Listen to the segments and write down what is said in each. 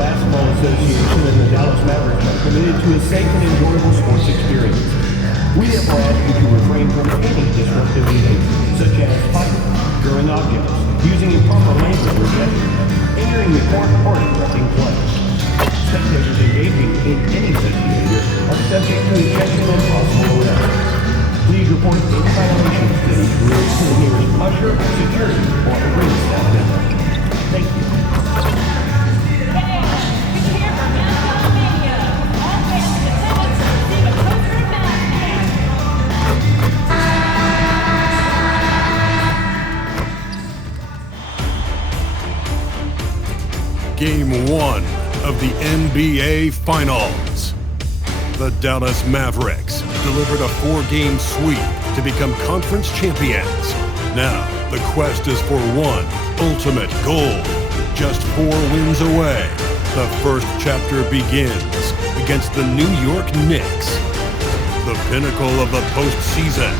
Basketball Association and the Dallas Mavericks are committed to a safe and enjoyable sports experience. We therefore ask you to refrain from any disruptive behavior, such as fighting, throwing objects, using improper language or gestures, entering the court, or interrupting play. Spectators engaging in any such behavior are subject to ejection and possible arrest. Please report any violations to these rules to the nearest usher, security, or arena staff member. Thank you. Game 1 of the NBA Finals. The Dallas Mavericks delivered a 4-game sweep to become conference champions. Now, the quest is for one ultimate goal. Just 4 wins away, the first chapter begins against the New York Knicks. The pinnacle of the postseason,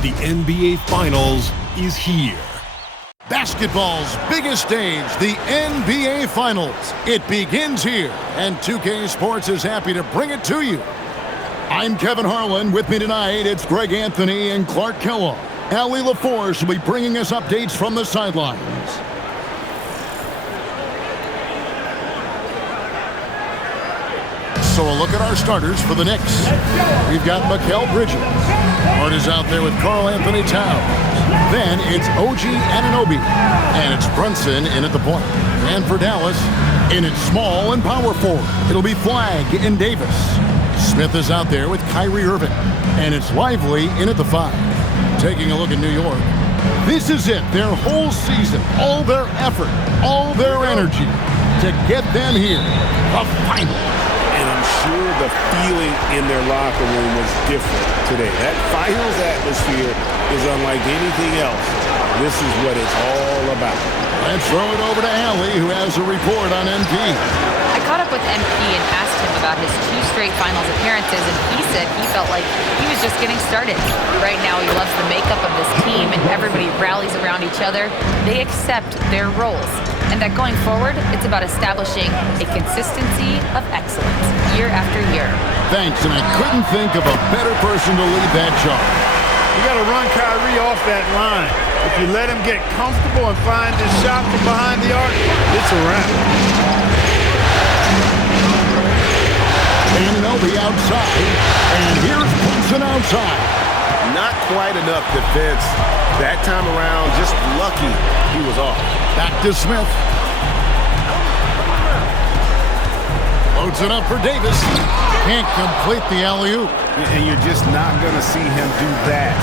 the NBA Finals, is here. Basketball's biggest stage, the NBA Finals. It begins here, and 2K Sports is happy to bring it to you. I'm Kevin Harlan. With me tonight, it's Greg Anthony and Clark Kellogg. Allie LaForce will be bringing us updates from the sidelines. So a look at our starters for the Knicks. We've got Mikal Bridges. Hart is out there with Karl Anthony Towns. Then it's OG Anunoby. And it's Brunson in at the point. And for Dallas, in its small and power forward, it'll be Flagg and Davis. Smith is out there with Kyrie Irving. And it's Lively in at the 5. Taking a look at New York. This is it, their whole season, all their effort, all their energy to get them here, the final. And I'm sure the feeling in their locker room was different today. That finals atmosphere is unlike anything else. This is what it's all about. Let's throw it over to Allie, who has a report on MP. I caught up with MP and asked him about his 2 straight finals appearances, and he said he felt like he was just getting started. Right now, he loves the makeup of this team, and everybody rallies around each other. They accept their roles. And that going forward, it's about establishing a consistency of excellence year after year. Thanks, and I couldn't think of a better person to lead that charge. You got to run Kyrie off that line. If you let him get comfortable and find his shot from behind the arc, it's a wrap. Anunoby outside, and here's Brunson outside. Not quite enough defense that time around. Just lucky he was off. Back to Smith. Loads it up for Davis. Can't complete the alley-oop. And you're just not going to see him do that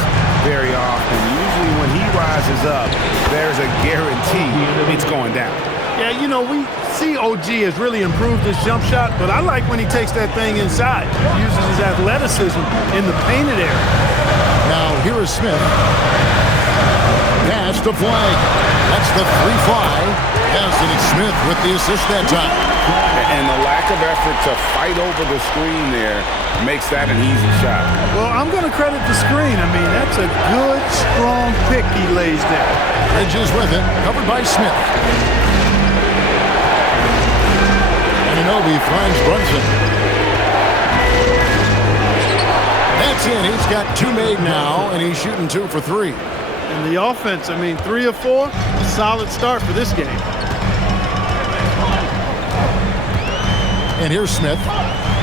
very often. Usually when he rises up, there's a guarantee it's going down. Yeah, you know, we see OG has really improved his jump shot, but I like when he takes that thing inside, uses his athleticism in the painted area. Now here is Smith. Pass to Flagg. That's the 3-fly. Yes, and it's Smith with the assist that time. And the lack of effort to fight over the screen there makes that an easy shot. Well, I'm going to credit the screen. I mean, that's a good, strong pick he lays there. Bridges with it, covered by Smith. Anunoby finds Brunson. That's it. He's got 2 made now, and he's shooting 2 for 3. And the offense, I mean, 3 of 4, a solid start for this game. And here's Smith,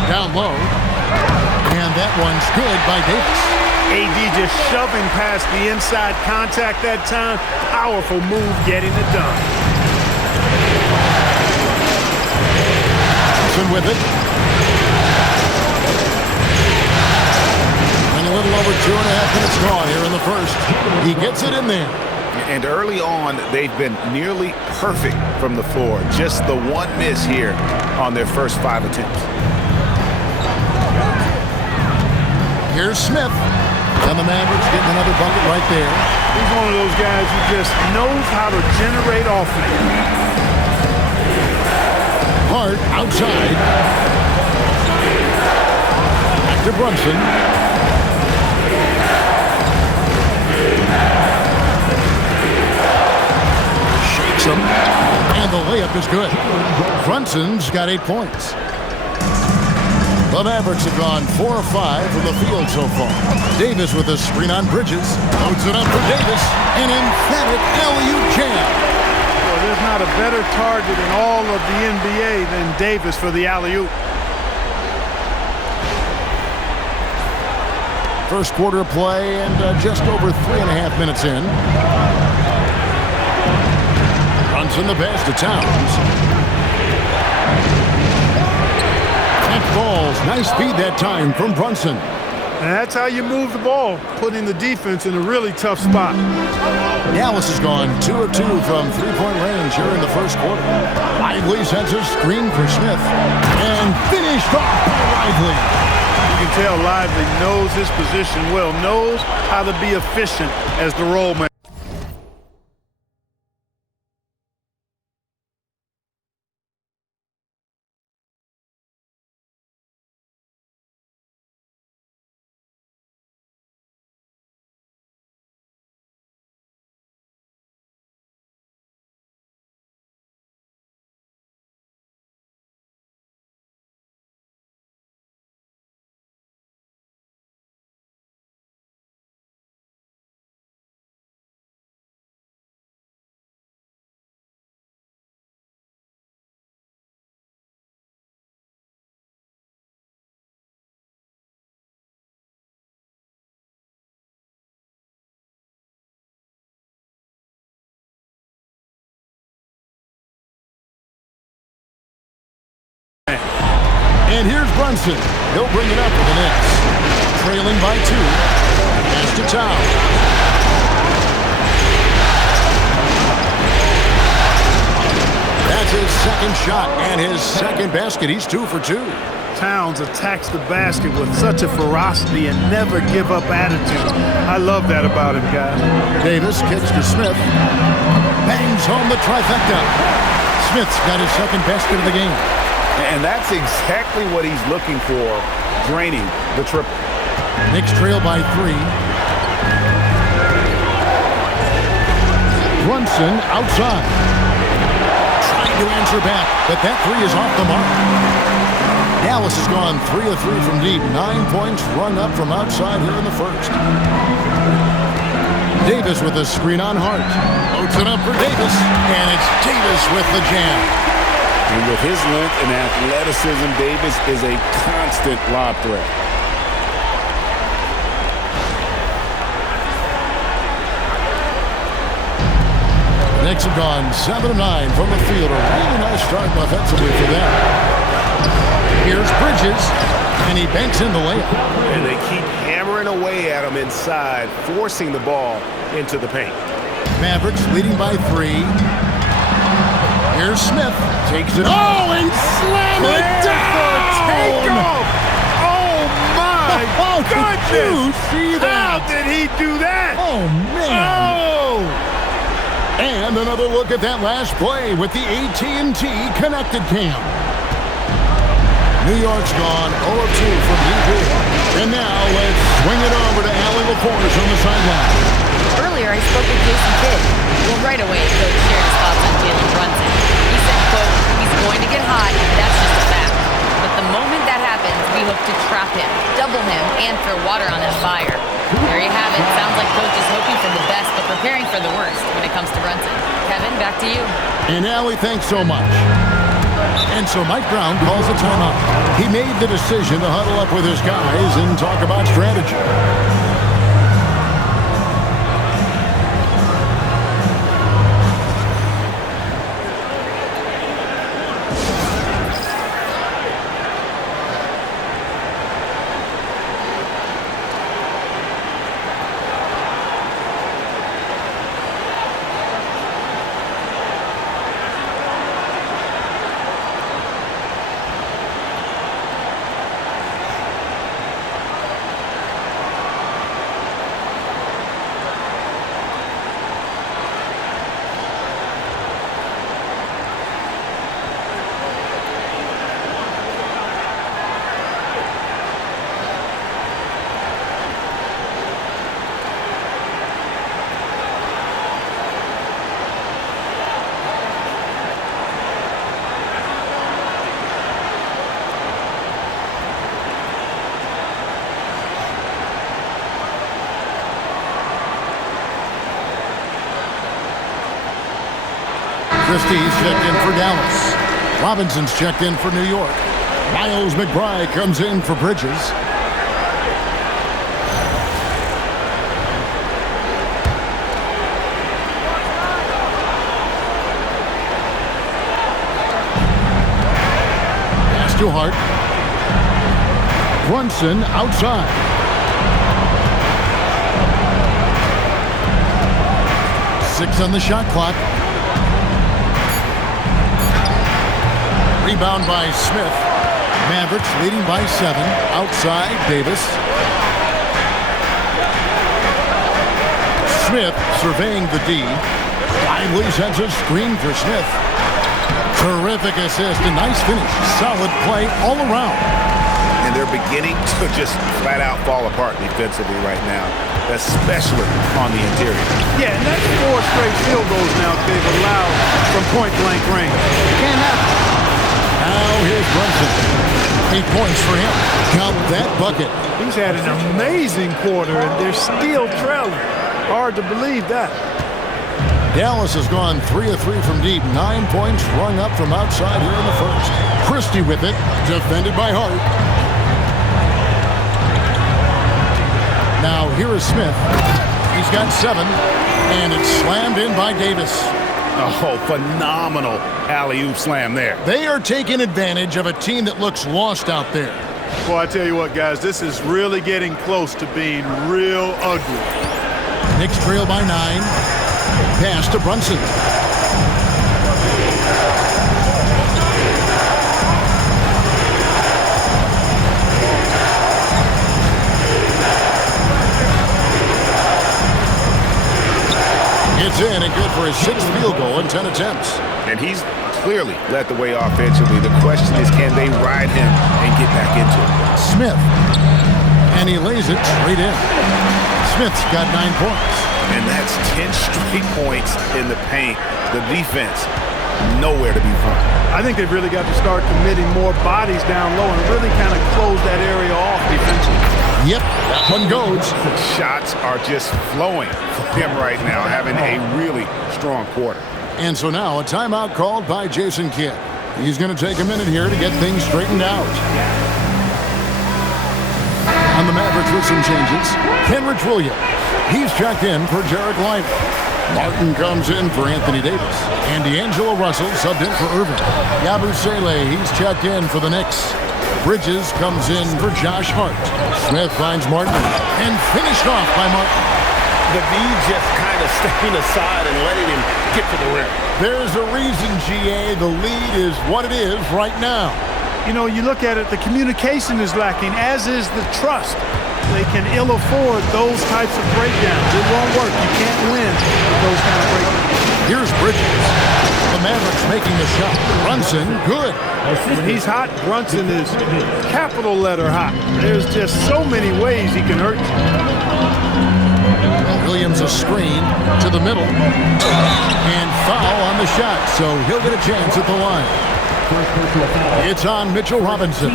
down low, and that one's good by Davis. AD just shoving past the inside contact that time. Powerful move getting it done. Johnson with it. And a little over 2.5 minutes gone here in the first. He gets it in there. And early on, they've been nearly perfect from the floor. Just the one miss here on their first 5 attempts. Here's Smith. And the Mavericks getting another bucket right there. He's one of those guys who just knows how to generate offense. Hart outside. Back to Brunson. And And the layup is good. Brunson's got 8 points. The Mavericks have gone 4 of 5 from the field so far. Davis with a screen on Bridges. Loads it up for Davis. An emphatic alley-oop jam. Well, there's not a better target in all of the NBA than Davis for the alley-oop. First quarter of play and just over 3.5 minutes in. Brunson the pass to Towns. Balls. Nice speed that time from Brunson. And that's how you move the ball, putting the defense in a really tough spot. Dallas has gone 2 of 2 from three-point range here in the first quarter. Lively sends a screen for Smith. And finished off by Lively. You can tell Lively knows his position well, knows how to be efficient as the roll man. And here's Brunson. He'll bring it up for the Knicks. Trailing by 2. Pass to Towns. That's his second shot and his second basket. He's 2 for 2. Towns attacks the basket with such a ferocity and never give up attitude. I love that about him, guys. Davis kicks to Smith. Bangs home the trifecta. Smith's got his second basket of the game. And that's exactly what he's looking for, draining the triple. Knicks trail by 3. Brunson outside. Trying to answer back, but that 3 is off the mark. Dallas has gone 3 of 3 from deep. 9 points run up from outside here in the first. Davis with a screen on Hart. Loads it up for Davis, and it's Davis with the jam. And with his length and athleticism, Davis is a constant lob threat. The Knicks have gone 7 of 9 from the field. A really nice start offensively for them. Here's Bridges, and he banks in the layup. And they keep hammering away at him inside, forcing the ball into the paint. Mavericks leading by 3. Here's Smith. Takes it. Oh, and slam it down! Takeoff! Oh, my goodness! Did you see that? How did he do that? Oh, man. Oh! And another look at that last play with the AT&T Connected Cam. New York's gone 0 of 2 from deep. And now let's swing it over to Allie LaForce on the sideline. Earlier, I spoke with Jason Kidd. Well, right away, Coach shared his thoughts on Jalen Brunson. He said, quote, he's going to get hot, that's just a fact. But the moment that happens, we hope to trap him, double him, and throw water on that fire. There you have it. Sounds like Coach is hoping for the best, but preparing for the worst when it comes to Brunson. Kevin, back to you. And Allie, thanks so much. And so Mike Brown calls a timeout. He made the decision to huddle up with his guys and talk about strategy. Christie's checked in for Dallas. Robinson's checked in for New York. Miles McBride comes in for Bridges. Pass to Hart. Brunson outside. Six on the shot clock. Rebound by Smith. Mavericks leading by 7. Outside, Davis. Smith surveying the D. Lively sends a screen for Smith. Terrific assist, a nice finish. Solid play all around. And they're beginning to just flat out fall apart defensively right now, especially on the interior. Yeah, and that's 4 straight field goals now they've allowed from point-blank range. Can't happen. Now here's Brunson. 8 points for him. Count that bucket. He's had an amazing quarter, and they're still trailing. Hard to believe that. Dallas has gone 3 of 3 from deep. 9 points rung up from outside here in the first. Christie with it, defended by Hart. Now here is Smith. He's got 7, and it's slammed in by Davis. Oh, phenomenal alley-oop slam there. They are taking advantage of a team that looks lost out there. Well, I tell you what, guys, this is really getting close to being real ugly. Knicks trail by 9. Pass to Brunson. It's in and good for his 6th field goal in 10 attempts. And he's clearly led the way offensively. The question is, can they ride him and get back into it? Smith. And he lays it straight in. Smith's got 9 points. And that's 10 straight points in the paint. The defense, nowhere to be found. I think they've really got to start committing more bodies down low and really kind of close that area off defensively. Yep, that one goes. Shots are just flowing for him right now, having a really strong quarter. And so now a timeout called by Jason Kidd. He's going to take a minute here to get things straightened out. On the Mavericks with some changes, Kenrich Williams. He's checked in for Derek Lively. Martin comes in for Anthony Davis. And D'Angelo Russell subbed in for Irving. Yabusele, he's checked in for the Knicks. Bridges comes in for Josh Hart. Smith finds Martin and finished off by Martin. The V just kind of stepping aside and letting him get to the rim. There's a reason, GA, the lead is what it is right now. You know, you look at it, the communication is lacking, as is the trust. They can ill afford those types of breakdowns. It won't work. You can't win with those kind of breakdowns. Here's Bridges. The Mavericks making the shot. Brunson, good. When he's hot, Brunson is capital letter hot. There's just so many ways he can hurt you. Williams a screen to the middle. And foul on the shot, so he'll get a chance at the line. It's on Mitchell Robinson.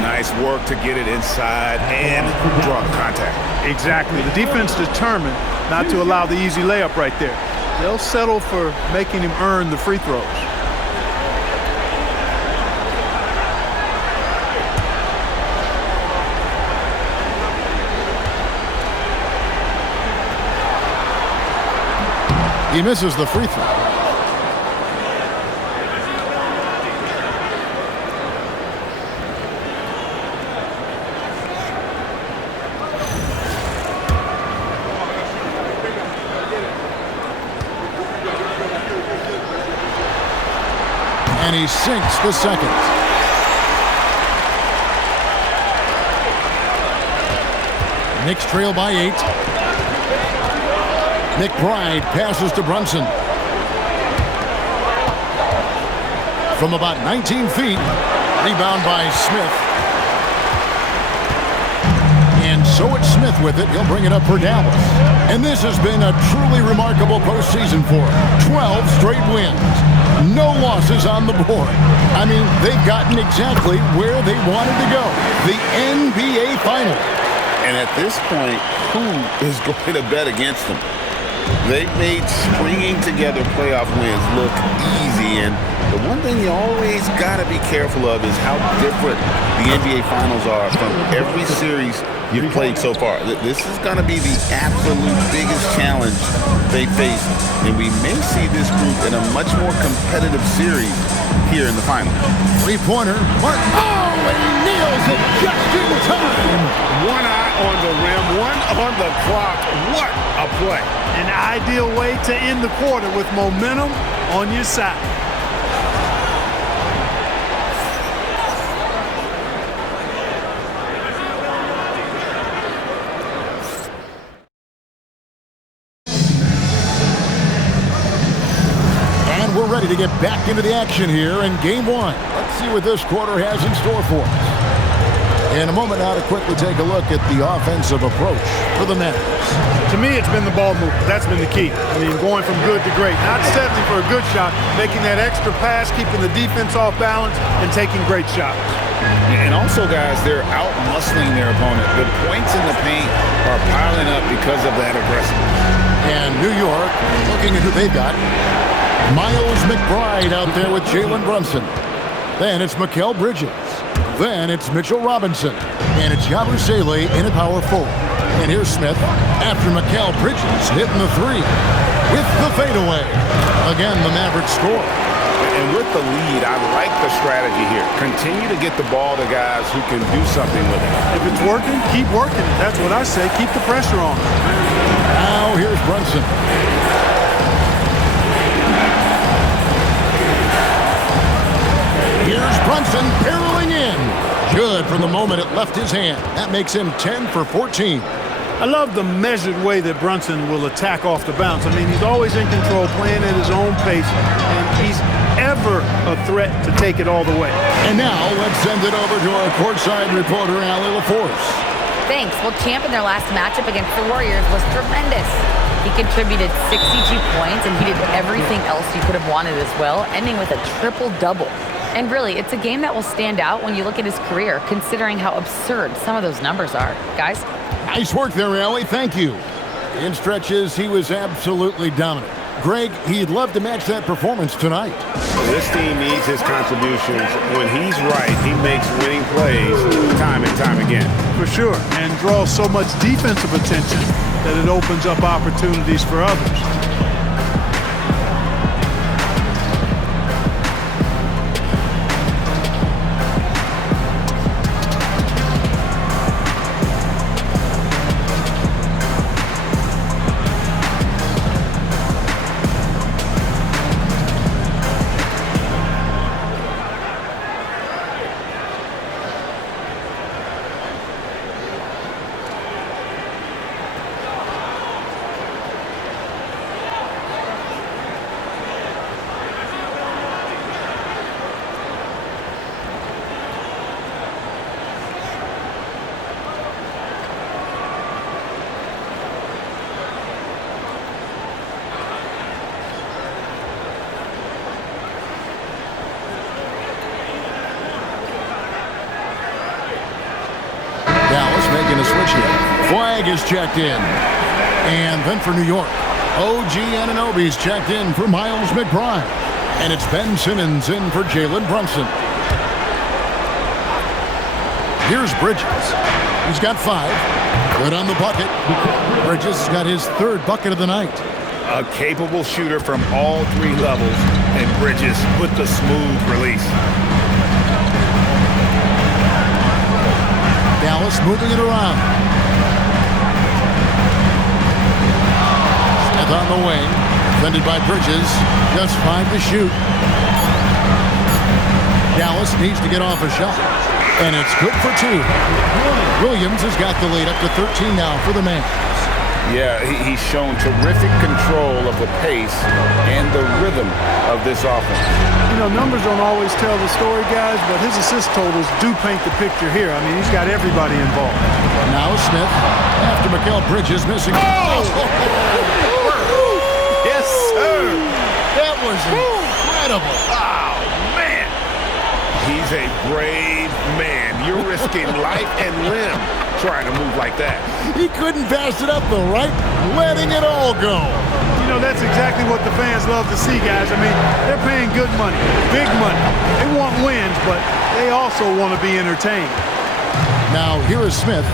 Nice work to get it inside and draw contact. Exactly. The defense determined not to allow the easy layup right there. They'll settle for making him earn the free throws. He misses the free throw. And he sinks the second. Knicks trail by 8. McBride passes to Brunson. From about 19 feet, rebound by Smith. And so it's Smith with it. He'll bring it up for Dallas. And this has been a truly remarkable postseason for him. 12 straight wins. No losses on the board. I mean, they've gotten exactly where they wanted to go. The NBA Finals. And at this point, who is going to bet against them? They've made stringing together playoff wins look easy, and the one thing you always got to be careful of is how different the NBA Finals are from every series you've played so far. This is going to be the absolute biggest challenge they face, and we may see this group in a much more competitive series here in the final. Three-pointer, Martin. Oh, and he nails it just in time. One eye on the rim, one on the clock. What a play. An ideal way to end the quarter with momentum on your side. And we're ready to get back into the action here in game one. Let's see what this quarter has in store for us. In a moment now to quickly take a look at the offensive approach for the Nets. To me, it's been the ball movement. That's been the key. I mean, going from good to great. Not settling for a good shot, making that extra pass, keeping the defense off balance, and taking great shots. And also, guys, they're out-muscling their opponent. The points in the paint are piling up because of that aggressiveness. And New York, looking at who they've got. Miles McBride out there with Jalen Brunson. Then it's Mikal Bridges. Then it's Mitchell Robinson. And it's Yabusele in at power forward. And here's Smith after Mikal Bridges hitting the three with the fadeaway. Again, the Mavericks score. And with the lead, I like the strategy here. Continue to get the ball to guys who can do something with it. If it's working, keep working it. That's what I say. Keep the pressure on. Now here's Brunson. Here's Brunson barreling in. Good from the moment it left his hand. That makes him 10 for 14. I love the measured way that Brunson will attack off the bounce. I mean, he's always in control, playing at his own pace, and he's ever a threat to take it all the way. And now let's send it over to our courtside reporter, Allie LaForce. Thanks. Well, Champ in their last matchup against the Warriors was tremendous. He contributed 62 points, and he did everything else you could have wanted as well, ending with a triple-double. And really, it's a game that will stand out when you look at his career, considering how absurd some of those numbers are. Guys? Nice work there, Allie. Thank you. In stretches, he was absolutely dominant. Greg, he'd love to match that performance tonight. This team needs his contributions. When he's right, he makes winning plays time and time again. For sure, and draws so much defensive attention that it opens up opportunities for others. Dallas making a switch here. Flag is checked in. And then for New York, OG Anunoby's checked in for Miles McBride. And it's Ben Simmons in for Jalen Brunson. Here's Bridges. He's got 5. Good on the bucket. Bridges got his 3rd bucket of the night. A capable shooter from all 3 levels, and Bridges with the smooth release. Dallas moving it around. Smith on the wing. Defended by Bridges. Just 5 to shoot. Dallas needs to get off a shot. And it's good for 2. Williams has got the lead up to 13 now for the man. Yeah, he's shown terrific control of the pace and the rhythm of this offense. You know, numbers don't always tell the story, guys, but his assist totals do paint the picture here. I mean, he's got everybody involved. Now Smith, after Mikal Bridges missing. Oh! Yes, sir. That was incredible. Oh, man. He's is a brave man. You're risking life and limb trying to move like that. He couldn't pass it up the right, letting it all go. You know, that's exactly what the fans love to see, guys. I mean, they're paying good money, big money. They want wins, but they also want to be entertained. Now, here is Smith.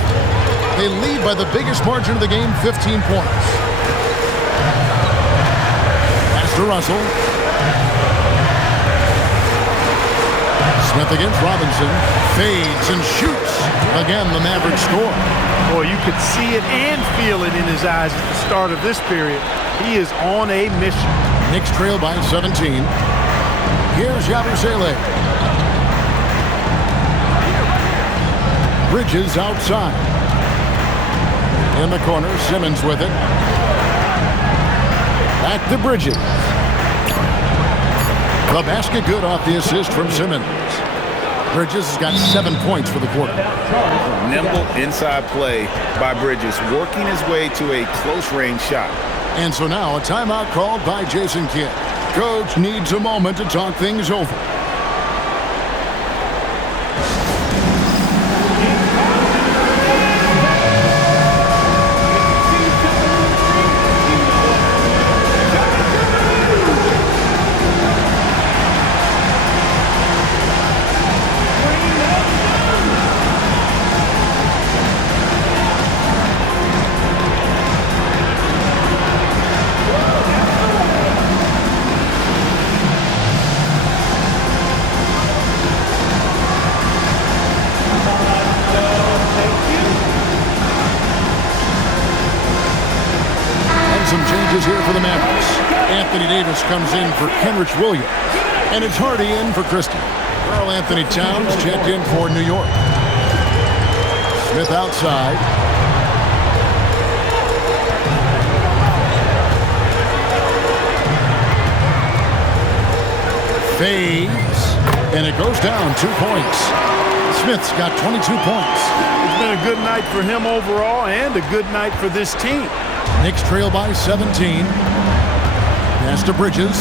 They lead by the biggest margin of the game, 15 points. Pass to Russell. Smith against Robinson. Fades and shoots. Again, the Mavericks score. Boy, you could see it and feel it in his eyes at the start of this period. He is on a mission. Knicks trail by 17. Here's Yabusele. Bridges outside. In the corner, Simmons with it. Back to Bridges. The basket good off the assist from Simmons. Bridges has got 7 points for the quarter. Nimble inside play by Bridges, working his way to a close-range shot. And so now a timeout called by Jason Kidd. Coach needs a moment to talk things over. Here for the Mavericks. Anthony Davis comes in for Kenrich Williams. And it's Hardy in for Christie. Karl Anthony Towns checked in for New York. Smith outside. Fades. And it goes down 2 points. Smith's got 22 points. It's been a good night for him overall and a good night for this team. Knicks trail by 17. Pass to Bridges.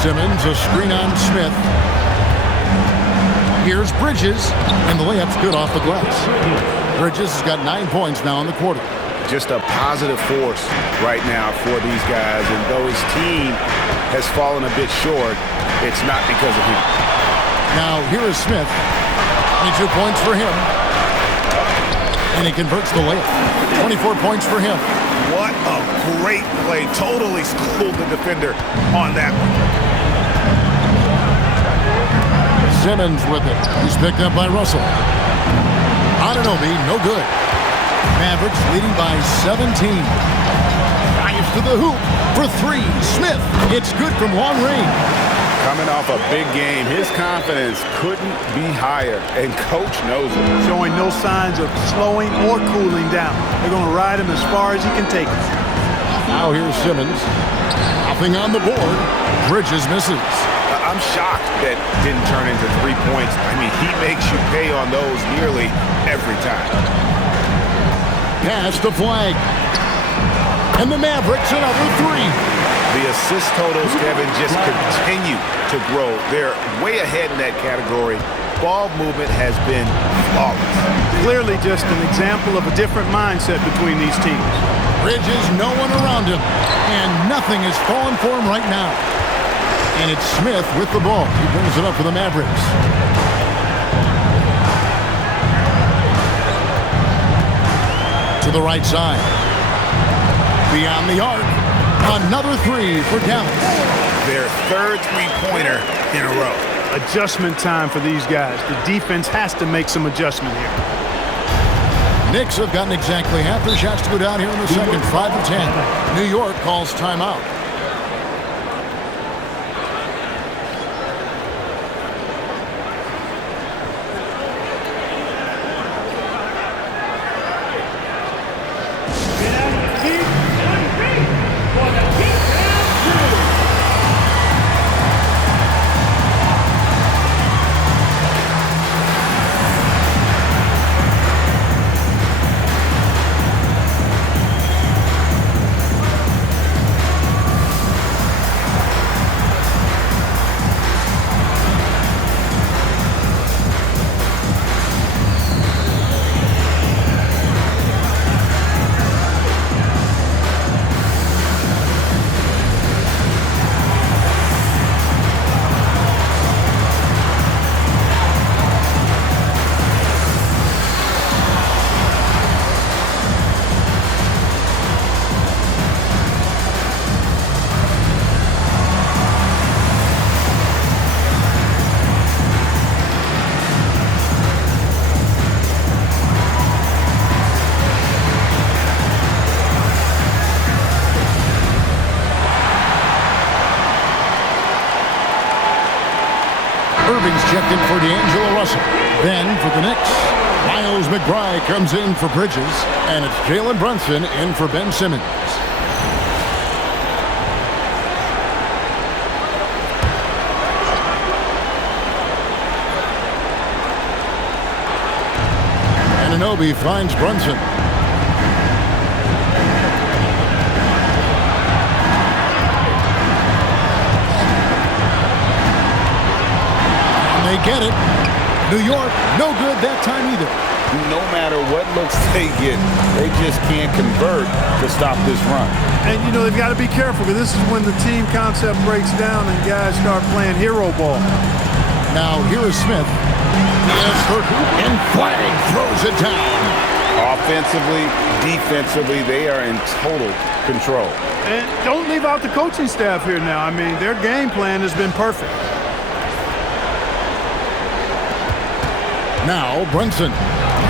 Simmons, a screen on Smith. Here's Bridges, and the layup's good off the glass. Bridges has got 9 points now in the quarter. Just a positive force right now for these guys, and though his team has fallen a bit short, it's not because of him. Now, here is Smith. 22 points for him. And he converts the layup. 24 points for him. What a great play. Totally schooled the defender on that one. Simmons with it. He's picked up by Russell. Anunoby, no good. Mavericks leading by 17. Drives to the hoop for three. Smith, it's good from long range. Coming off a big game, his confidence couldn't be higher, and coach knows it. Showing no signs of slowing or cooling down. They're going to ride him as far as he can take him. Now here's Simmons. Nothing on the board. Bridges misses. I'm shocked that didn't turn into 3 points. I mean, he makes you pay on those nearly every time. Pass the flag. And the Mavericks another three. The assist totals, Kevin, just continue to grow. They're way ahead in that category. Ball movement has been flawless. Clearly just an example of a different mindset between these teams. Bridges, no one around him. And nothing is falling for him right now. And it's Smith with the ball. He brings it up for the Mavericks. To the right side. Beyond the arc. Another three for Dallas. Their third three-pointer in a row. Adjustment time for these guys. The defense has to make some adjustment here. Knicks have gotten exactly half their shots to go down here in the second, 5 of 10. New York calls timeout. Irving's checked in for D'Angelo Russell. Then for the Knicks, Miles McBride comes in for Bridges, and it's Jalen Brunson in for Ben Simmons. Anunoby finds Brunson. And they get it. New York, no good that time either. No matter what looks they get, they just can't convert to stop this run. And, you know, they've got to be careful because this is when the team concept breaks down and guys start playing hero ball. Now, here is Smith. And Flag throws it down. Offensively, defensively, they are in total control. And don't leave out the coaching staff here now. I mean, their game plan has been perfect. Now, Brunson.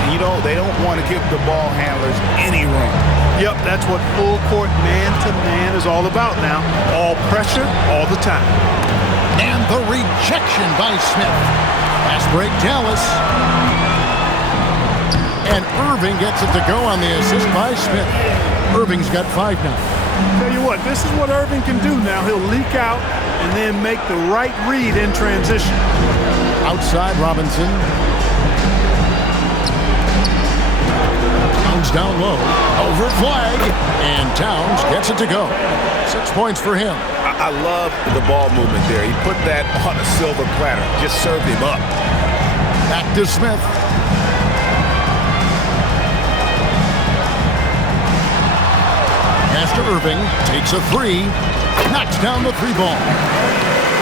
You know, they don't want to give the ball handlers any room. Yep, that's what full court man-to-man is all about now. All pressure, all the time. And the rejection by Smith. Pass break, Dallas. And Irving gets it to go on the assist by Smith. Irving's got 5 now. Tell you what, this is what Irving can do now. He'll leak out and then make the right read in transition. Outside, Robinson. Towns down low. Over Flag. And Towns gets it to go. 6 points for him. I love the ball movement there. He put that on a silver platter. Just served him up. Back to Smith. Pass to Irving. Takes a 3. Knocks down the 3 ball.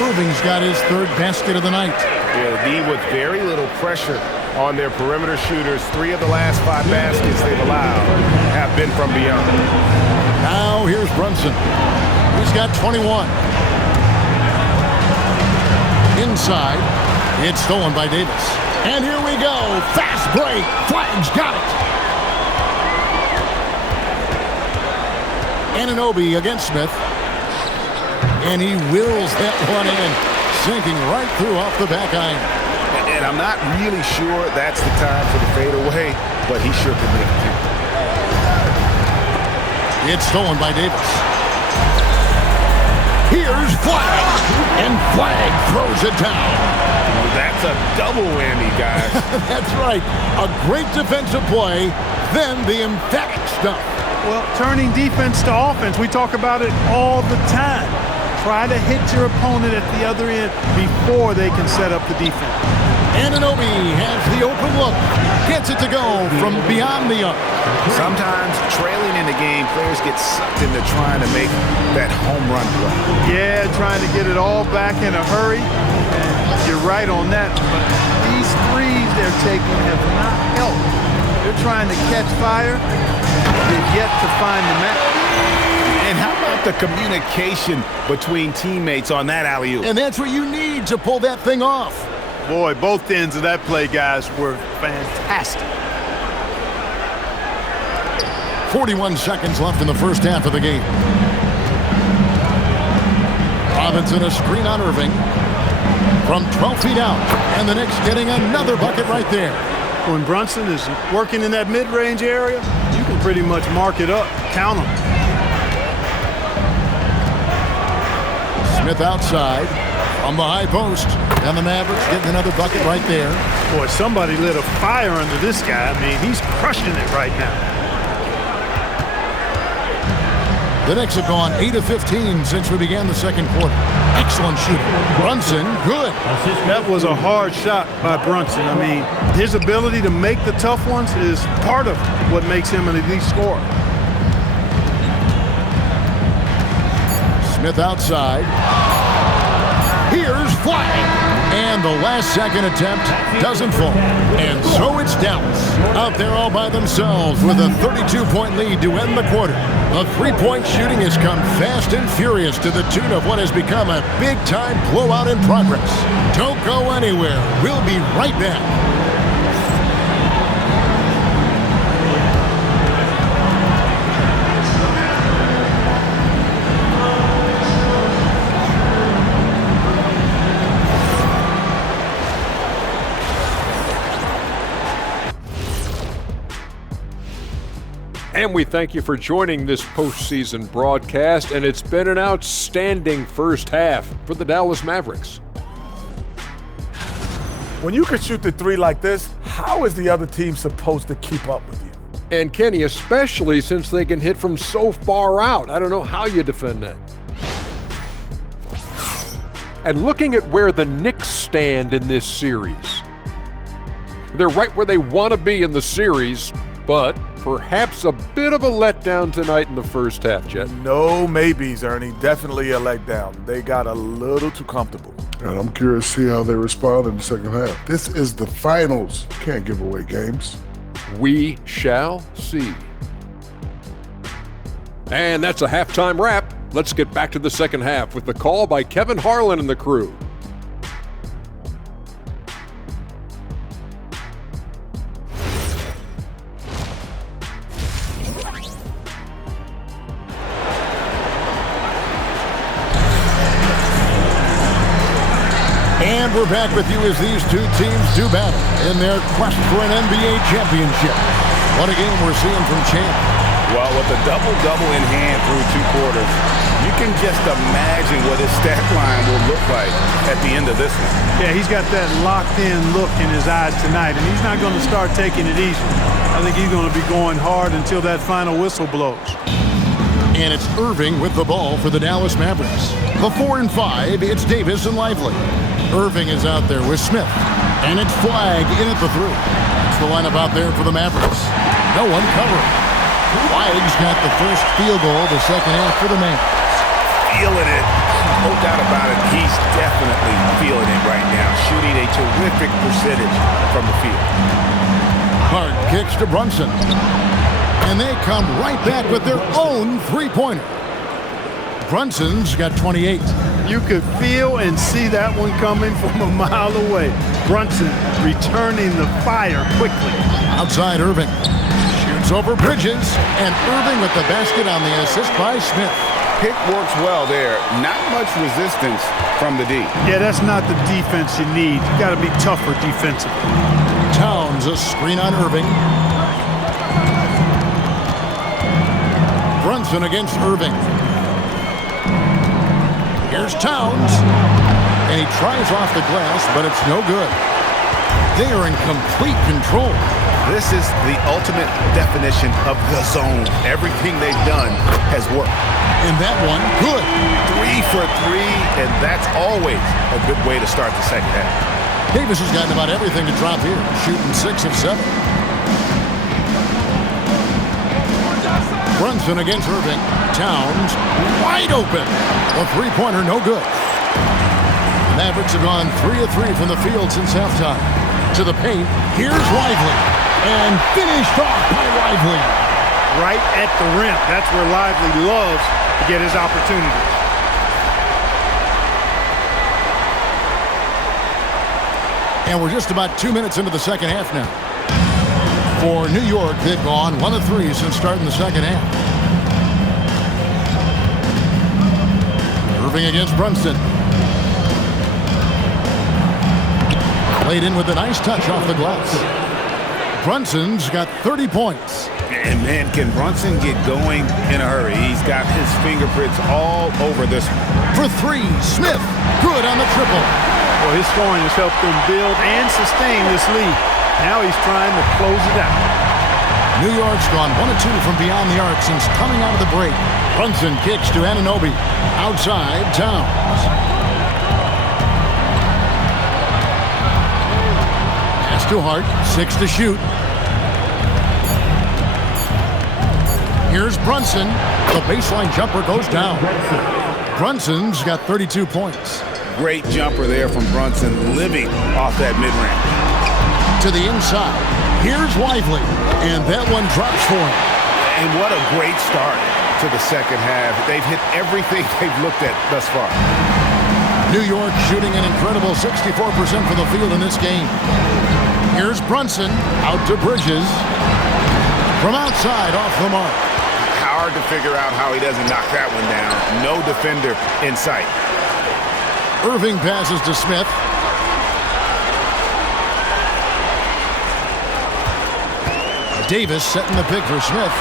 Irving's got his 3rd basket of the night. Yeah, the D with very little pressure on their perimeter shooters. 3 of the last 5 baskets they've allowed have been from beyond. Now here's Brunson. He's got 21. Inside. It's stolen by Davis. And here we go. Fast break. Flag's got it. Anunoby against Smith. And he wills that one in. Sinking right through off the back iron. And I'm not really sure that's the time for the fadeaway, but he sure can make it. It's stolen by Davis. Here's Flag. And Flag throws it down. That's a double whammy, guys. That's right. A great defensive play, then the emphatic stuff. Well, turning defense to offense, we talk about it all the time. Try to hit your opponent at the other end before they can set up the defense. Anunoby has the open look. Gets it to go from beyond the arc. Sometimes trailing in the game, players get sucked into trying to make that home run play. Yeah, trying to get it all back in a hurry. And you're right on that. But these threes they're taking have not helped. They're trying to catch fire. They've yet to find the match. And how about the communication between teammates on that alley-oop? And that's what you need to pull that thing off. Boy, both ends of that play, guys, were fantastic. 41 seconds left in the first half of the game. Robinson a screen on Irving from 12 feet out. And the Knicks getting another bucket right there. When Brunson is working in that mid-range area, you can pretty much mark it up, count them. Smith outside on the high post. And the Mavericks getting another bucket right there. Boy, somebody lit a fire under this guy. I mean, he's crushing it right now. The Knicks have gone 8 of 15 since we began the second quarter. Excellent shooting. Brunson, good. That was a hard shot by Brunson. I mean, his ability to make the tough ones is part of what makes him an elite scorer. Smith outside. Here's Flag. And the last second attempt doesn't fall. And so it's Dallas out there all by themselves with a 32-point lead to end the quarter. The three-point shooting has come fast and furious to the tune of what has become a big-time blowout in progress. Don't go anywhere. We'll be right back. And we thank you for joining this postseason broadcast, and it's been an outstanding first half for the Dallas Mavericks. When you can shoot the three like this, how is the other team supposed to keep up with you? And Kenny, especially since they can hit from so far out. I don't know how you defend that. And looking at where the Knicks stand in this series, they're right where they want to be in the series, but perhaps a bit of a letdown tonight in the first half, Jet. No maybes, Ernie. Definitely a letdown. They got a little too comfortable. And I'm curious to see how they respond in the second half. This is the finals. Can't give away games. We shall see. And that's a halftime wrap. Let's get back to the second half with the call by Kevin Harlan and the crew. And we're back with you as these two teams do battle in their quest for an NBA championship. What a game we're seeing from Champ. Well, with a double-double in hand through 2 quarters, you can just imagine what his stat line will look like at the end of this one. Yeah, he's got that locked-in look in his eyes tonight, and he's not going to start taking it easy. I think he's going to be going hard until that final whistle blows. And it's Irving with the ball for the Dallas Mavericks. The 4 and 5, it's Davis and Lively. Irving is out there with Smith, and it's Flagg in at the 3. It's the lineup out there for the Mavericks. No one covering. Flagg's got the first field goal of the second half for the Mavericks. Feeling it. No doubt about it. He's definitely feeling it right now. Shooting a terrific percentage from the field. Hart kicks to Brunson. And they come right back with their own three-pointer. Brunson's got 28. You could feel and see that one coming from a mile away. Brunson returning the fire quickly. Outside Irving. Shoots over Bridges. And Irving with the basket on the assist by Smith. Pick works well there. Not much resistance from the D. Yeah, that's not the defense you need. You got to be tougher defensively. Towns, a screen on Irving. Brunson against Irving. Here's Towns. And he tries off the glass, but it's no good. They are in complete control. This is the ultimate definition of the zone. Everything they've done has worked. And that one, good. 3 for 3, and that's always a good way to start the second half. Davis has gotten about everything to drop here, shooting 6 of 7. Brunson against Irving. Towns wide open. A three-pointer, no good. The Mavericks have gone 3 of 3 from the field since halftime. To the paint, here's Lively. And finished off by Lively. Right at the rim. That's where Lively loves to get his opportunity. And we're just about 2 minutes into the second half now. For New York, they've gone 1 of 3 since starting the second half. Irving against Brunson. Played in with a nice touch off the glass. Brunson's got 30 points. And man, can Brunson get going in a hurry? He's got his fingerprints all over this one. For 3, Smith, good on the triple. Well, his scoring has helped them build and sustain this lead. Now he's trying to close it out. New York's gone 1 of 2 from beyond the arc since coming out of the break. Brunson kicks to Anunoby. Outside, Towns. Pass to Hart, 6 to shoot. Here's Brunson. The baseline jumper goes down. Brunson's got 32 points. Great jumper there from Brunson, living off that mid-range. To the inside. Here's Lively. And that one drops for him. And what a great start to the second half. They've hit everything they've looked at thus far. New York shooting an incredible 64% from the field in this game. Here's Brunson out to Bridges. From outside, off the mark. Hard to figure out how he doesn't knock that one down. No defender in sight. Irving passes to Smith. Davis setting the pick for Smith.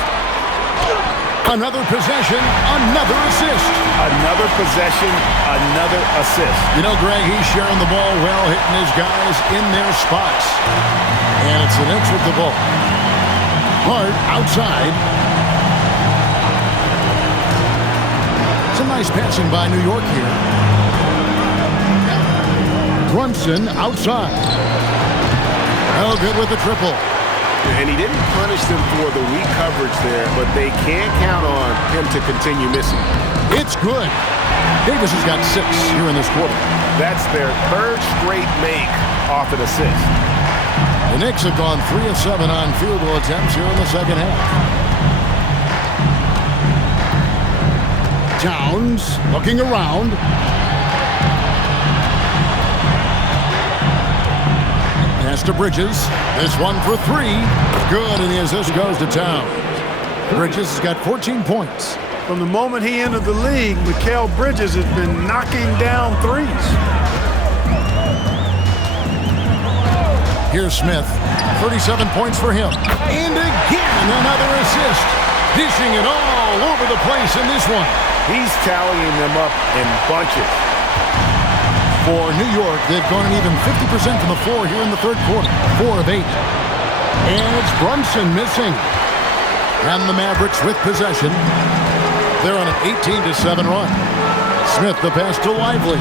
Another possession, another assist. Another possession, another assist. You know, Greg, he's sharing the ball well, hitting his guys in their spots. And it's an inch with the ball. Hart outside. Some nice passing by New York here. Brunson outside. Oh, good with the triple. And he didn't punish them for the weak coverage there, but they can't count on him to continue missing. It's good. Davis has got 6 here in this quarter. That's their 3rd straight make off an assist. The Knicks have gone 3 of 7 on field goal attempts here in the second half. Towns looking around. Pass to Bridges. This one for 3. Good, and the assist goes to Towns. Bridges has got 14 points. From the moment he entered the league, Mikal Bridges has been knocking down threes. Here's Smith. 37 points for him. And again, another assist. Dishing it all over the place in this one. He's tallying them up in bunches. For New York, they've gone an even 50% from the floor here in the third quarter. 4 of 8. And it's Brunson missing. And the Mavericks with possession. They're on an 18-7 run. Smith, the pass to Lively.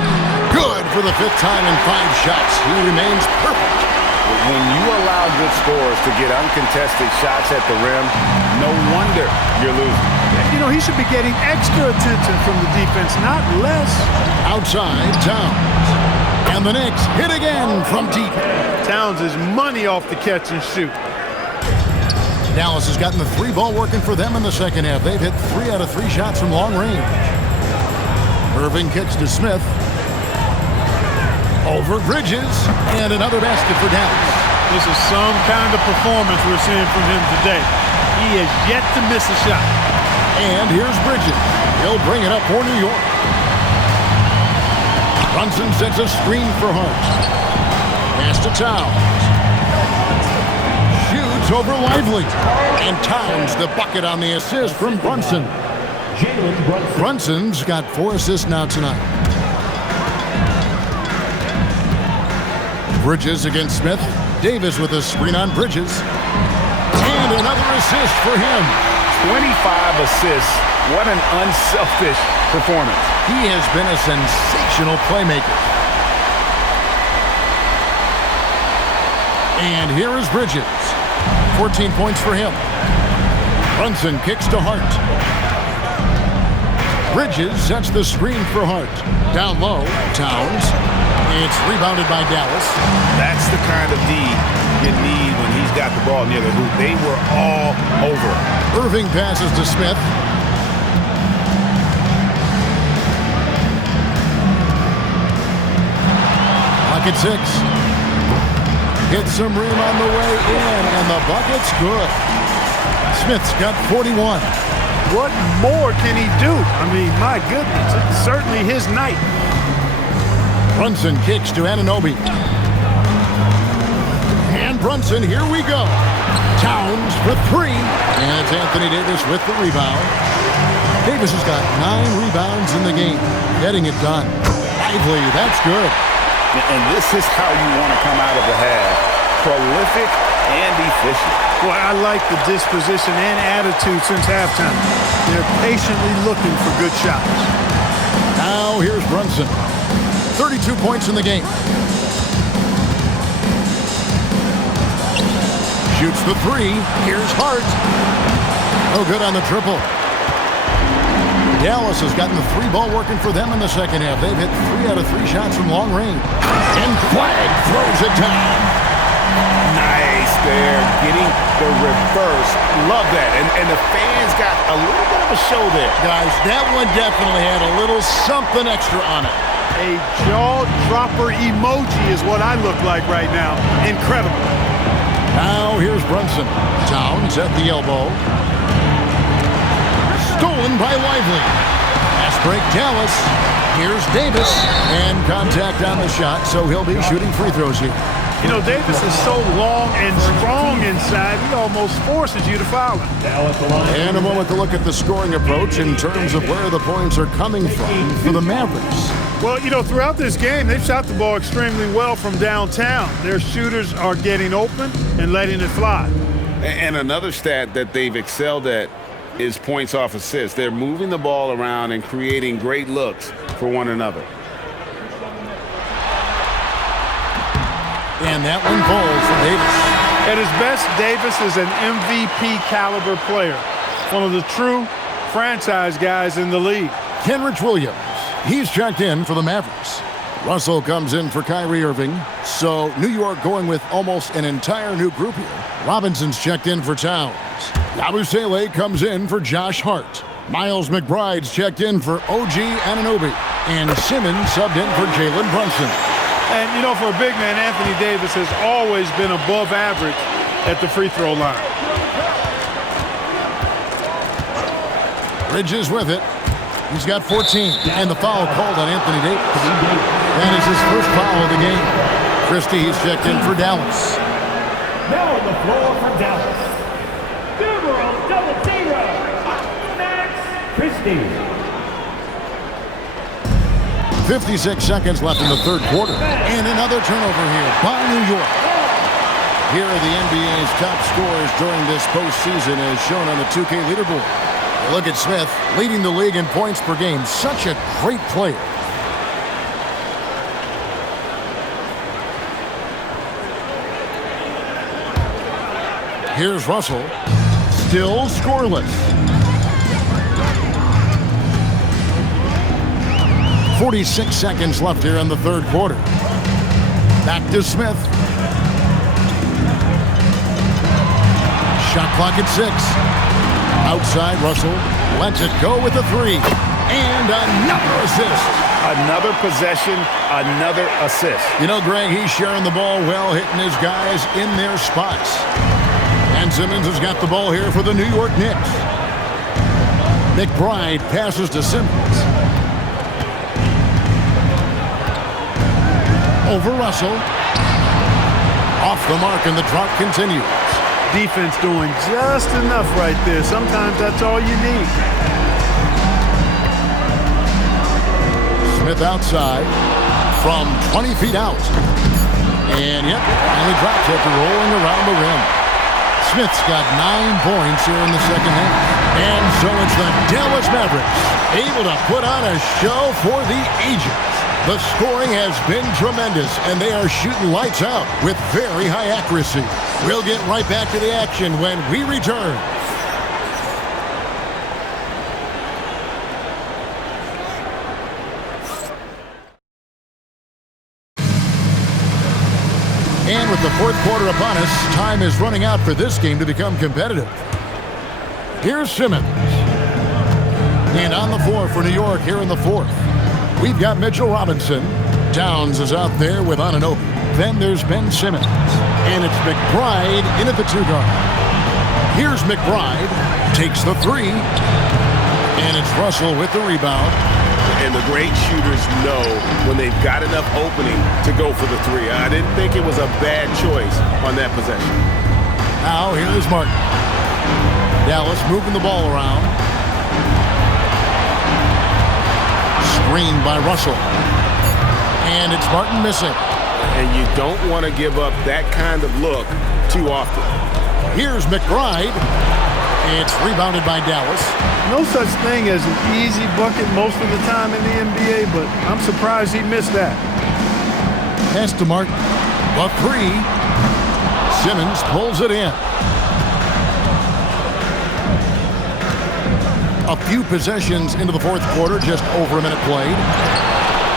Good for the 5th time in 5 shots. He remains perfect. When you allow good scorers to get uncontested shots at the rim, no wonder you're losing. You know, he should be getting extra attention from the defense, not less. Outside, Towns. And the Knicks hit again from deep. Towns is money off the catch and shoot. Dallas has gotten the 3 ball working for them in the second half. They've hit 3 out of 3 shots from long range. Irving kicks to Smith. Over Bridges. And another basket for Dallas. This is some kind of performance we're seeing from him today. He has yet to miss a shot. And here's Bridges. He'll bring it up for New York. Brunson sets a screen for Hart. Pass to Towns. Shoots over Lively. And Towns the bucket on the assist from Brunson. Brunson's got 4 assists now tonight. Bridges against Smith. Davis with a screen on Bridges. And another assist for him. 25 assists. What an unselfish performance. He has been a sensational playmaker. And here is Bridges. 14 points for him. Brunson kicks to Hart. Bridges sets the screen for Hart. Down low, Towns. It's rebounded by Dallas. That's the kind of D you need when he's got the ball near the hoop. They were all over. Irving passes to Smith. Bucket 6. Hits some rim on the way in, and the bucket's good. Smith's got 41. What more can he do? I mean, my goodness, it's certainly his night. Brunson kicks to Anunoby. And Brunson, here we go. Towns for 3. And it's Anthony Davis with the rebound. Davis has got 9 rebounds in the game. Getting it done. Lively, that's good. And this is how you want to come out of the half. Prolific and efficient. Boy, I like the disposition and attitude since halftime. They're patiently looking for good shots. Now here's Brunson. 32 points in the game. Shoots the 3. Here's Hart. Oh, good on the triple. Dallas has gotten the 3 ball working for them in the second half. They've hit 3 out of 3 shots from long range. And Flagg throws it down. Nice there, getting the reverse. Love that. And the fans got a little bit of a show there. Guys, that one definitely had a little something extra on it. A jaw-dropper emoji is what I look like right now. Incredible. Now here's Brunson. Towns at the elbow. Stolen by Lively. Pass break Dallas. Here's Davis. And contact on the shot, so he'll be shooting free throws here. You know, Davis is so long and strong inside, he almost forces you to foul him. And a moment to look at the scoring approach in terms of where the points are coming from for the Mavericks. Well, you know, throughout this game, they've shot the ball extremely well from downtown. Their shooters are getting open and letting it fly. And another stat that they've excelled at is points off assists. They're moving the ball around and creating great looks for one another. And that one falls for Davis. At his best, Davis is an MVP caliber player. One of the true franchise guys in the league. Kenrich Williams, he's checked in for the Mavericks. Russell comes in for Kyrie Irving. So New York going with almost an entire new group here. Robinson's checked in for Towns. Yabusele comes in for Josh Hart. Miles McBride's checked in for OG Anunoby. And Simmons subbed in for Jalen Brunson. And, you know, for a big man, Anthony Davis has always been above average at the free throw line. Bridges with it. He's got 14. And the foul called on Anthony Davis. That is his first foul of the game. Christie's checked in for Dallas. Now on the floor for Dallas. Numero 00, Max Christie. 56 seconds left in the third quarter. And another turnover here by New York. Here are the NBA's top scorers during this postseason as shown on the 2K leaderboard. Look at Smith leading the league in points per game. Such a great player. Here's Russell. Still scoreless. 46 seconds left here in the third quarter. Back to Smith. Shot clock at 6. Outside, Russell lets it go with a 3. And another assist. Another possession, another assist. You know, Greg, he's sharing the ball well, hitting his guys in their spots. And Simmons has got the ball here for the New York Knicks. McBride passes to Simmons. Over Russell. Off the mark, and the drought continues. Defense doing just enough right there. Sometimes that's all you need. Smith outside from 20 feet out. And yep, finally drops after rolling around the rim. Smith's got 9 points here in the second half. And so it's the Dallas Mavericks able to put on a show for the ages. The scoring has been tremendous, and they are shooting lights out with very high accuracy. We'll get right back to the action when we return. And with the fourth quarter upon us, time is running out for this game to become competitive. Here's Simmons. And on the floor for New York here in the fourth. We've got Mitchell Robinson. Towns is out there with Anunoby. Then there's Ben Simmons. And it's McBride in at the 2-guard. Here's McBride. Takes the 3. And it's Russell with the rebound. And the great shooters know when they've got enough opening to go for the 3. I didn't think it was a bad choice on that possession. Now here's Martin. Dallas moving the ball around. Screened by Russell. And it's Martin missing. And you don't want to give up that kind of look too often. Here's McBride. It's rebounded by Dallas. No such thing as an easy bucket most of the time in the NBA, but I'm surprised he missed that. Pass to Martin. The 3. Simmons pulls it in. A few possessions into the fourth quarter, just over a minute played.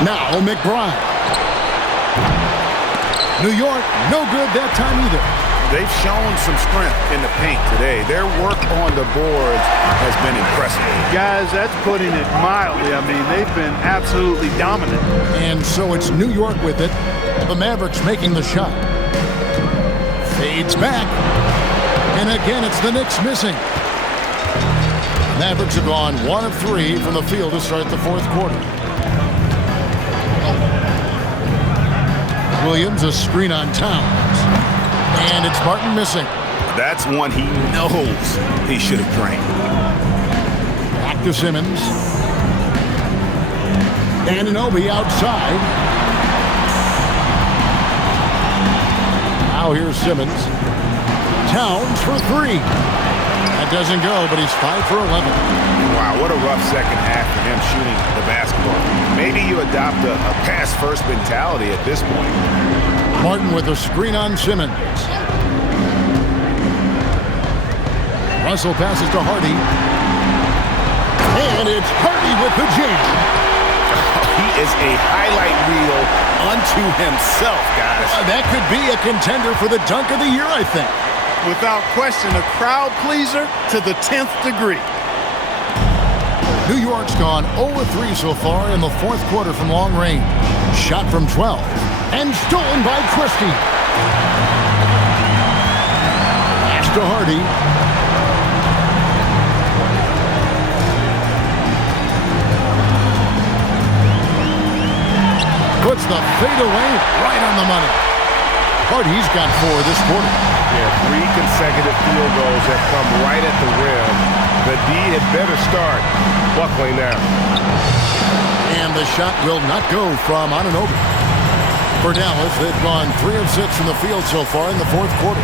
Now McBride. New York, no good that time either. They've shown some strength in the paint today. Their work on the boards has been impressive. Guys, that's putting it mildly. I mean, they've been absolutely dominant. And so it's New York with it. The Mavericks making the shot. Fades back. And again, it's the Knicks missing. Mavericks have gone 1 of 3 from the field to start the fourth quarter. Williams, a screen on Towns. And it's Martin missing. That's one he knows he should have drained. Back to Simmons. Anunoby outside. Now here's Simmons. Towns for three. That doesn't go, but he's 5 for 11. Wow, what a rough second half for him shooting the basketball. Maybe you adopt a pass-first mentality at this point. Martin with a screen on Simmons. Russell passes to Hardy. And it's Hardy with the jam. He is a highlight reel unto himself, guys. That could be a contender for the dunk of the year, I think. Without question, a crowd pleaser to the 10th degree. New York's gone 0-3 so far in the fourth quarter from long range. Shot from 12. And stolen by Christie. Pass to Hardy. Puts the fadeaway right on the money. Hardy's got 4 this quarter. Yeah, 3 consecutive field goals have come right at the rim. The D had better start buckling now. And the shot will not go from Anunoby. For Dallas, they've gone 3 of 6 from the field so far in the fourth quarter.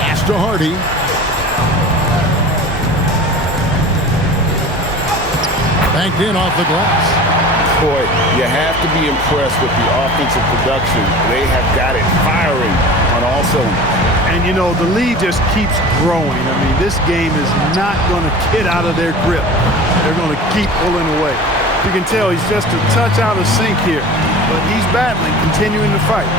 Pass to Hardy. Banked in off the glass. Boy, you have to be impressed with the offensive production. They have got it firing on all cylinders. And, you know, the lead just keeps growing. I mean, this game is not going to get out of their grip. They're going to keep pulling away. You can tell he's just a touch out of sync here, but he's battling, continuing to fight.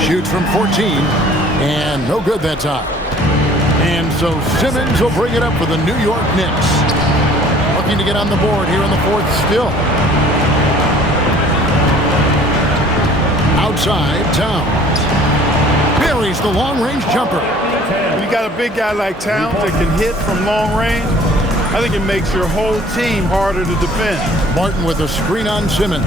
Shoots from 14, and no good that time. And so Simmons will bring it up for the New York Knicks. Looking to get on the board here in the fourth still. Outside, Towns. Buries the long-range jumper. When you got a big guy like Towns that can hit from long range, I think it makes your whole team harder to defend. Martin with a screen on Simmons.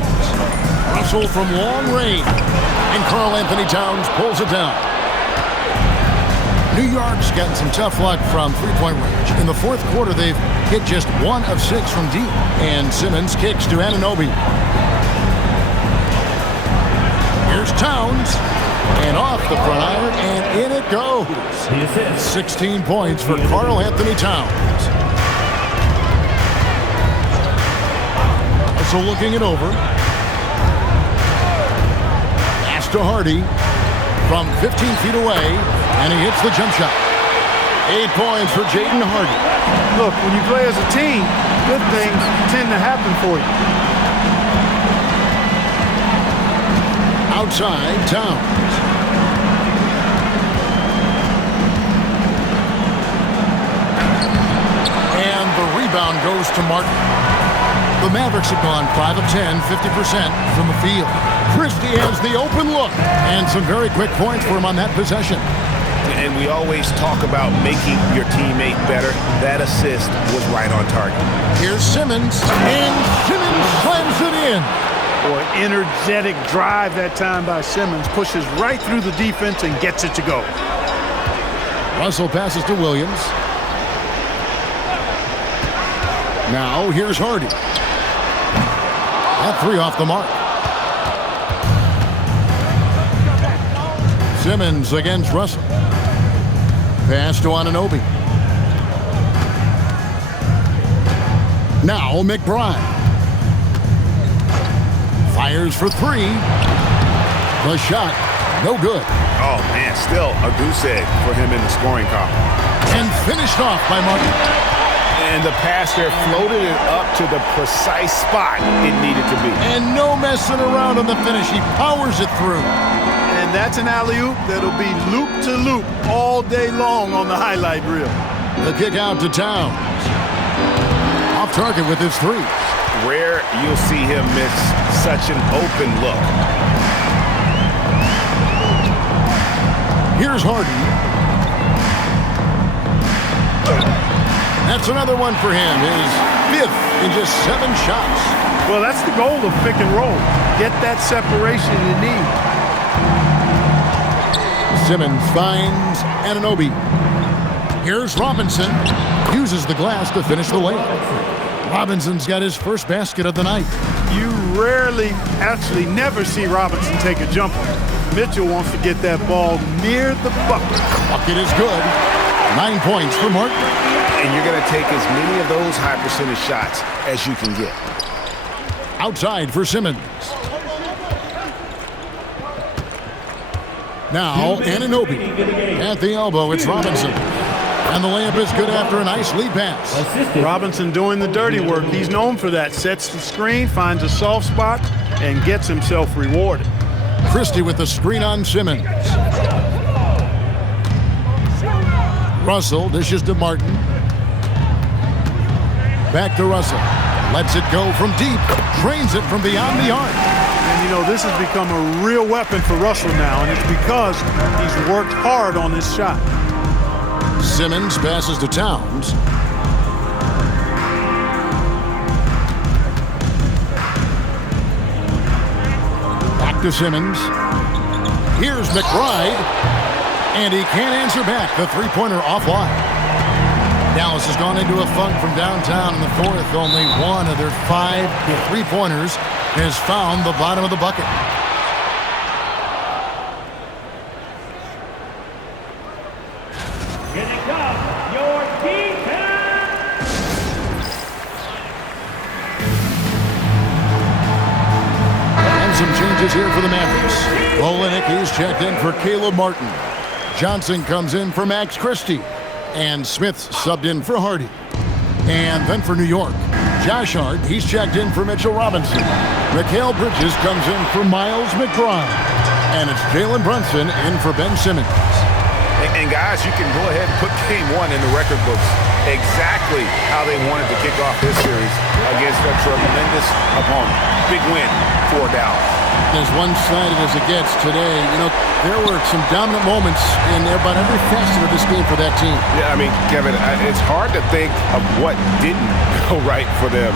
Russell from long range. And Karl-Anthony Towns pulls it down. New York's gotten some tough luck from three-point range. In the fourth quarter, they've hit just 1 of 6 from deep. And Simmons kicks to Anunoby. Here's Towns. And off the front iron, and in it goes. 16 points for Karl-Anthony Towns. So looking it over. Pass to Hardy from 15 feet away. And he hits the jump shot. 8 points for Jaden Hardy. Look, when you play as a team, good things tend to happen for you. Outside, Towns. And the rebound goes to Martin. The Mavericks have gone 5 of 10, 50% from the field. Christie has the open look. And some very quick points for him on that possession. And we always talk about making your teammate better. That assist was right on target. Here's Simmons, and Simmons slams it in. Boy, energetic drive that time by Simmons. Pushes right through the defense and gets it to go. Russell passes to Williams. Now here's Hardy. That 3 off the mark. Simmons against Russell. Pass to Anunoby. Now McBride. Fires for 3. The shot, no good. Oh, man, still a goose egg for him in the scoring column. And finished off by Martin. And the pass there floated it up to the precise spot it needed to be. And no messing around on the finish. He powers it through. And that's an alley-oop that'll be loop-to-loop all day long on the highlight reel. The kick out to Towns. Off target with his 3. Rare you'll see him miss such an open look. Here's Hardy. That's another one for him. His 5th in just 7 shots. Well, that's the goal of pick and roll. Get that separation you need. Simmons finds Anunoby. Here's Robinson. Uses the glass to finish the layup. Robinson's got his first basket of the night. You rarely, actually never see Robinson take a jumper. Mitchell wants to get that ball near the bucket. Bucket is good. 9 points for Martin. And you're going to take as many of those high percentage shots as you can get. Outside for Simmons. Now Anunoby. At the elbow, it's Robinson. And the layup is good after a nice lead pass. Robinson doing the dirty work. He's known for that. Sets the screen, finds a soft spot, and gets himself rewarded. Christie with the screen on Simmons. Russell dishes to Martin. Back to Russell. Lets it go from deep. Drains it from beyond the arc. And you know, this has become a real weapon for Russell now, and it's because he's worked hard on this shot. Simmons passes to Towns. Back to Simmons. Here's McBride. And he can't answer back. The three-pointer offline. Dallas has gone into a funk from downtown in the fourth. Only one of their 5 three-pointers has found the bottom of the bucket. Here they come, your defense! And some changes here for the Mavericks. Olenicki's checked in for Caleb Martin. Johnson comes in for Max Christie. And Smith's subbed in for Hardy. And then for New York, Josh Hart, he's checked in for Mitchell Robinson. Mikal Bridges comes in for Miles McBride. And it's Jalen Brunson in for Ben Simmons. And guys, you can go ahead and put game 1 in the record books. Exactly how they wanted to kick off this series against a tremendous opponent. Big win for Dallas. As one-sided as it gets today, you know, there were some dominant moments in about every facet of this game for that team. Yeah, I mean, Kevin, it's hard to think of what didn't go right for them.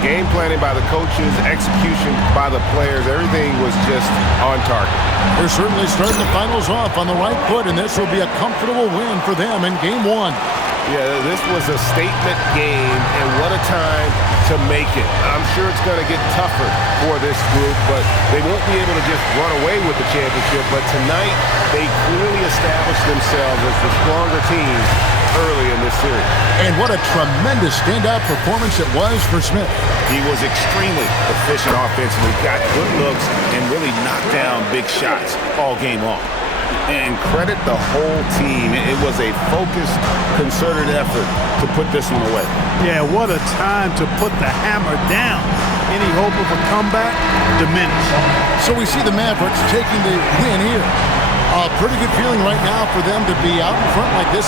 Game planning by the coaches, execution by the players, everything was just on target. They're certainly starting the finals off on the right foot, and this will be a comfortable win for them in Game 1. Yeah, this was a statement game, and what a time to make it. I'm sure it's going to get tougher for this group, but they won't be able to just run away with the championship. But tonight, they clearly established themselves as the stronger team early in this series. And what a tremendous standout performance it was for Smith. He was extremely efficient offensively, got good looks, and really knocked down big shots all game long. And credit the whole team. It was a focused, concerted effort to put this one away. Yeah, what a time to put the hammer down. Any hope of a comeback diminished. So we see the Mavericks taking the win here. A pretty good feeling right now for them to be out in front like this.